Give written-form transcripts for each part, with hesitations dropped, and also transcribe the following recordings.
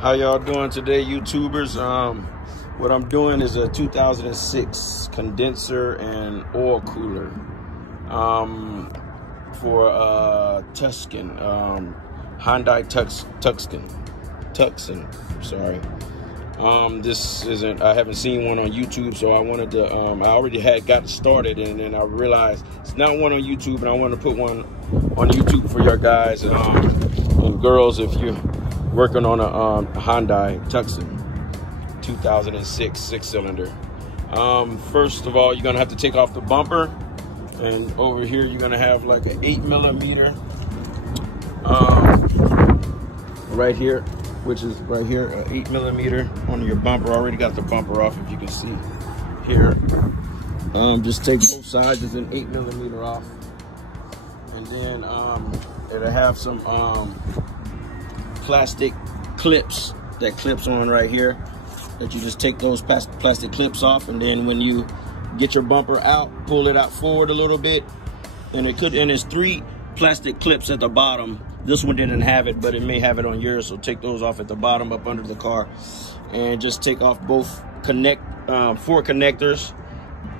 How y'all doing today, YouTubers? What I'm doing is a 2006 condenser and oil cooler for Tucson, Hyundai Tucson. Sorry. This isn't. I haven't seen one on YouTube, so I wanted to. I already had got started, and then I realized it's not one on YouTube, and I wanted to put one on YouTube for your guys and girls if you're working on a Hyundai Tucson 2006 6-cylinder. First of all, you're gonna have to take off the bumper, and over here you're gonna have like an 8mm right here, which is right here, an 8mm on your bumper. I already got the bumper off, if you can see here. Just take both sides as an 8mm off, and then it'll have some plastic clips that clips on right here, that you just take those plastic clips off, and then when you get your bumper out, pull it out forward a little bit, and there's 3 plastic clips at the bottom. This one didn't have it, but it may have it on yours, so take those off at the bottom up under the car, and just take off both 4 connectors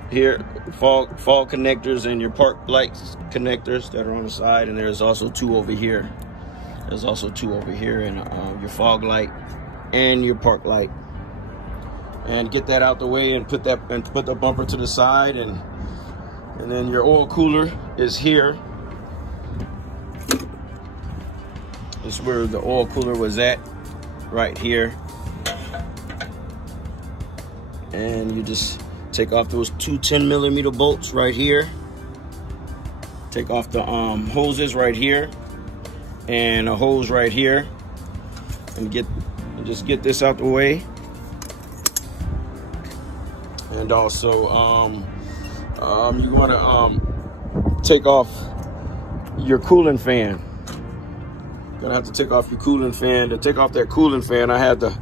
here, fog connectors, and your park lights connectors that are on the side, and there's also 2 over here. There's also 2 over here, and your fog light and your park light. And get that out the way, and put the bumper to the side, and then your oil cooler is here. This is where the oil cooler was at, right here. And you just take off those 2 10mm bolts right here. Take off the hoses right here, and a hose right here, and just get this out the way. And also you want to take off your cooling fan. Gonna have to take off your cooling fan. To take off that cooling fan, I had to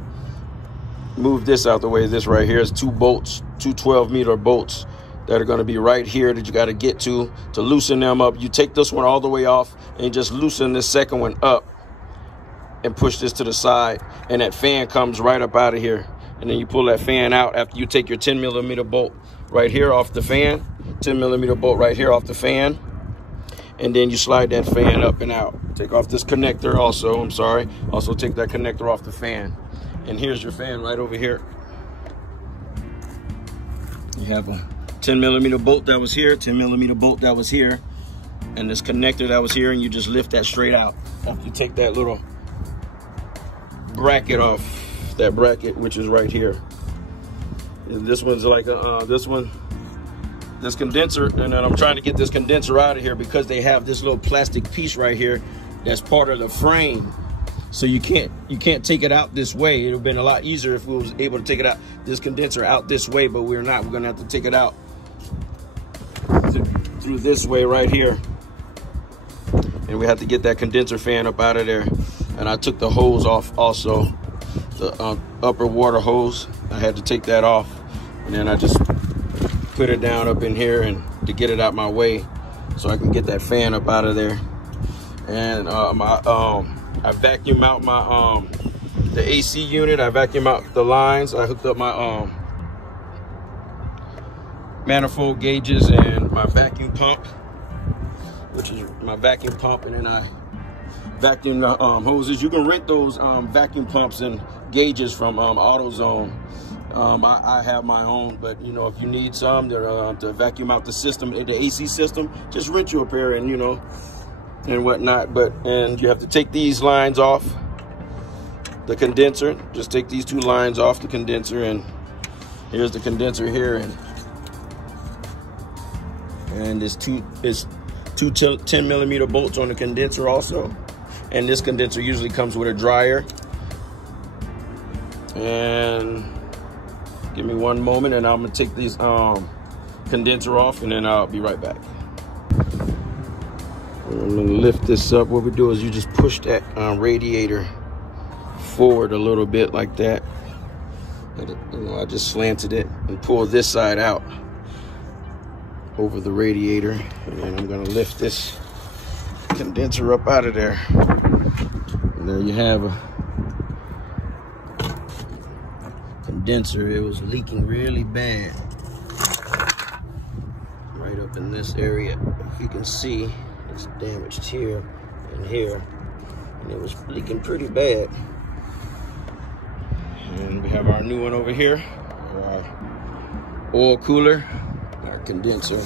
move this out the way. This right here is 2 bolts, 2 12mm bolts that are going to be right here that you got to get to loosen them up. You take this one all the way off and just loosen this second one up and push this to the side, and that fan comes right up out of here. And then you pull that fan out after you take your 10mm bolt right here off the fan, 10mm bolt right here off the fan, and then you slide that fan up and out. Take off this connector also, also take that connector off the fan. And here's your fan right over here. You have a 10mm bolt that was here, 10mm bolt that was here, and this connector that was here, and you just lift that straight out. After you take that little bracket off, that bracket which is right here. And this one's like this condenser, and then I'm trying to get this condenser out of here because they have this little plastic piece right here that's part of the frame. So you can't take it out this way. It would have been a lot easier if we was able to take it out, this condenser out this way, but we're not. We're gonna have to take it out through this way right here. And we have to get that condenser fan up out of there. And I took the hose off also, the upper water hose. I had to take that off. And then I just put it down up in here and to get it out my way so I can get that fan up out of there. And I vacuum out my the AC unit. I vacuum out the lines. I hooked up my manifold gauges and my vacuum pump, which is my vacuum pump, and then I vacuum the hoses. You can rent those vacuum pumps and gauges from AutoZone. I have my own, but you know, if you need some to vacuum out the system, the AC system, just rent you a pair, and you know, and whatnot. And you have to take these lines off the condenser. Just take these 2 lines off the condenser, and here's the condenser here, and there's 2 10mm bolts on the condenser also. And this condenser usually comes with a dryer. And give me one moment, and I'm gonna take these condenser off, and then I'll be right back. I'm gonna lift this up. What we do is you just push that radiator forward a little bit like that. I just slanted it and pull this side out over the radiator, and I'm gonna lift this condenser up out of there. And there you have condenser. It was leaking really bad. Right up in this area, if you can see, it's damaged here and here. And it was leaking pretty bad. And we have our new one over here, our oil cooler, our condenser,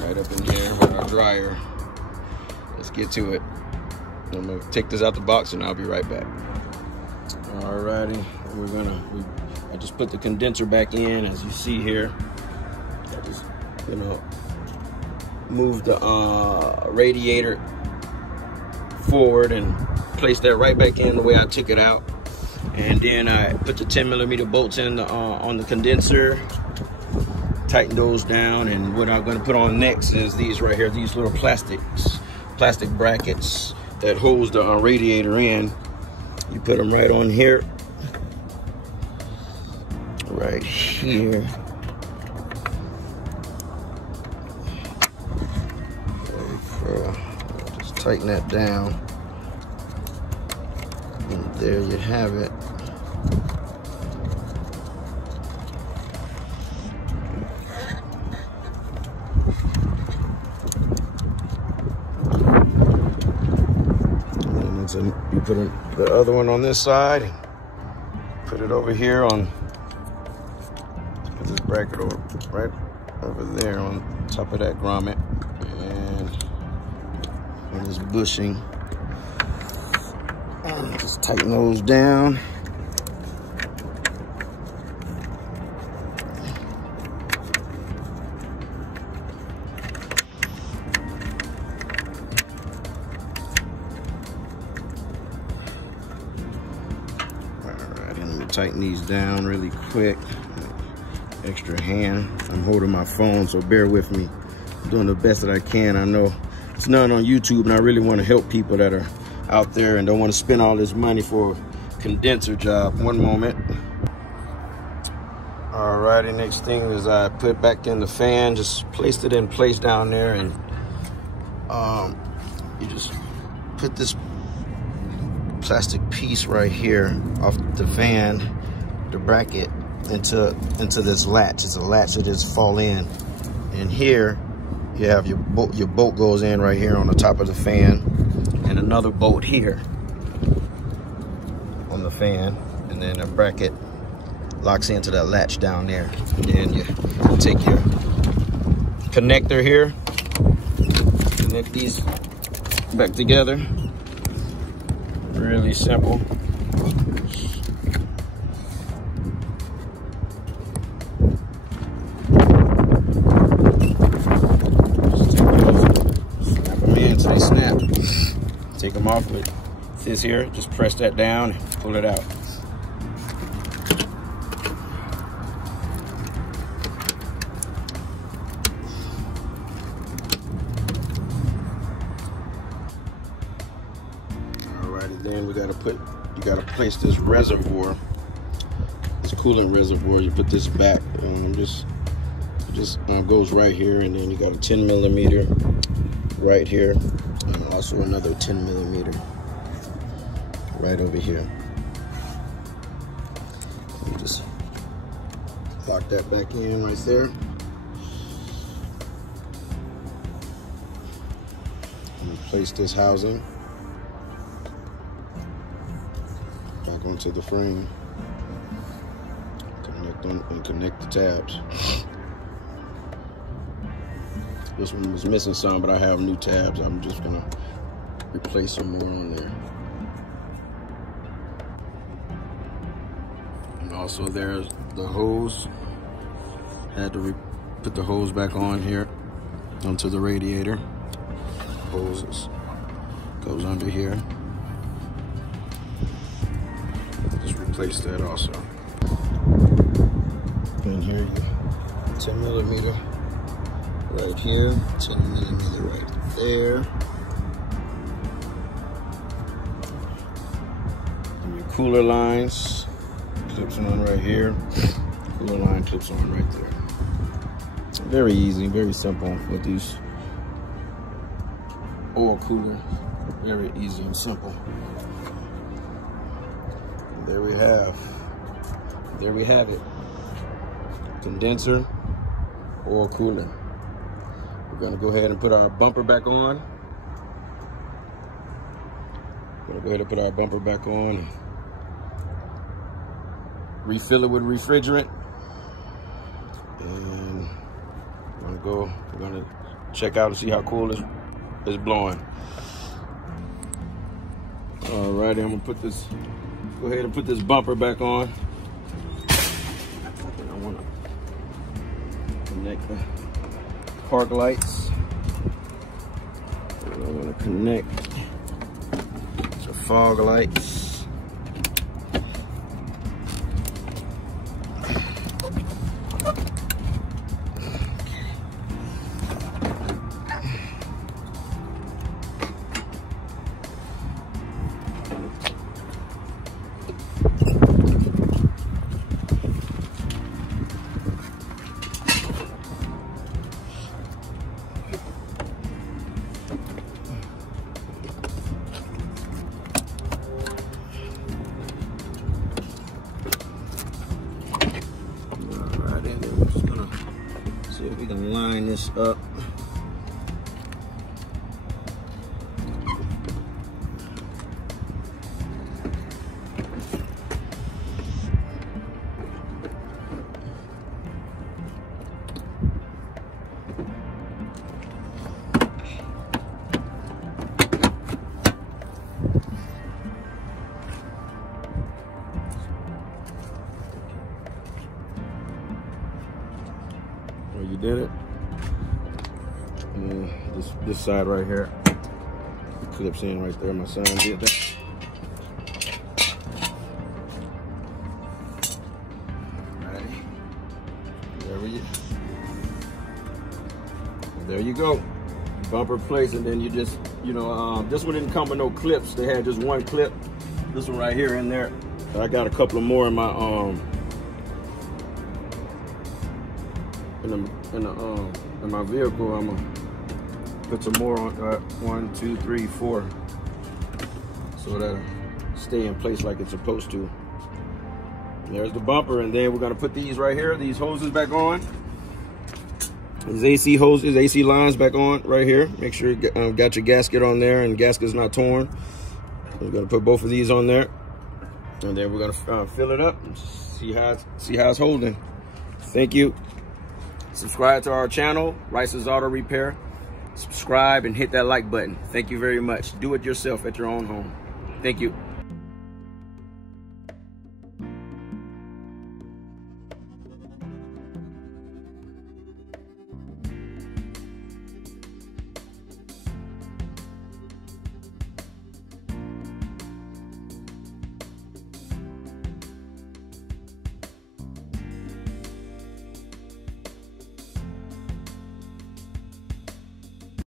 right up in here with our dryer. Let's get to it. I'm gonna take this out the box and I'll be right back. Alrighty, I just put the condenser back in, as you see here. I just, move the radiator forward and place that right back in the way I took it out. And then I put the 10mm bolts in on the condenser, tighten those down. And what I'm going to put on next is these right here, these little plastic brackets that holds the radiator in. You put them right on here, right here. Just tighten that down. And there you have it. And then you put the other one on this side, and put it over here on, put this bracket over, right over there on top of that grommet, and this bushing. Just tighten those down. Alright, let me tighten these down really quick. Extra hand. I'm holding my phone, so bear with me. I'm doing the best that I can. I know it's not on YouTube, and I really want to help people that are out there and don't want to spend all this money for a condenser job. One moment. Alrighty, next thing is I put back in the fan, just placed it in place down there, and you just put this plastic piece right here off the fan, the bracket, into this latch. It's a latch that just fall in, and here you have your bolt goes in right here on the top of the fan, and another bolt here on the fan, and then a bracket locks into that latch down there. And then you take your connector here, connect these back together. Really simple. Take them off with this here, just press that down and pull it out. Alrighty, then you gotta place this reservoir, this coolant reservoir. You put this back, just goes right here, and then you got a 10mm right here. And also another 10mm right over here. You just lock that back in right there. And place this housing back onto the frame. Connect the tabs. This one was missing some, but I have new tabs. I'm just gonna replace some more on there. And also there's the hose. Had to put the hose back on here onto the radiator. Hose goes under here. Just replace that also. And here, 10mm. Right here, 10mm right there. And your cooler lines clips on right here. Cooler line clips on right there. Very easy, very simple with these oil cooler. Very easy and simple. And there we have it. Condenser, oil coolant. We're gonna go ahead and put our bumper back on. And refill it with refrigerant. And we're gonna check out and see how cool it's blowing. Alrighty, I'm gonna go ahead and put this bumper back on. I wanna connect the park lights. And I'm gonna connect the fog lights. See if we can line this up. You did it. And this side right here, it clips in right there. My son did that. Alrighty. There you go. Bumper place, and then you just, this one didn't come with no clips. They had just one clip. This one right here in there. I got a couple of more in my in my vehicle. I'm gonna put some more on. 1, 2, 3, 4, so that'll stay in place like it's supposed to. And there's the bumper, and then we're gonna put these right here, these hoses back on. These AC hoses, AC lines back on right here. Make sure you got your gasket on there and gasket's not torn. We're gonna put both of these on there, and then we're gonna fill it up and see how it's holding. Thank you. Subscribe to our channel, Rice's Auto Repair. Subscribe and hit that like button. Thank you very much. Do it yourself at your own home. Thank you.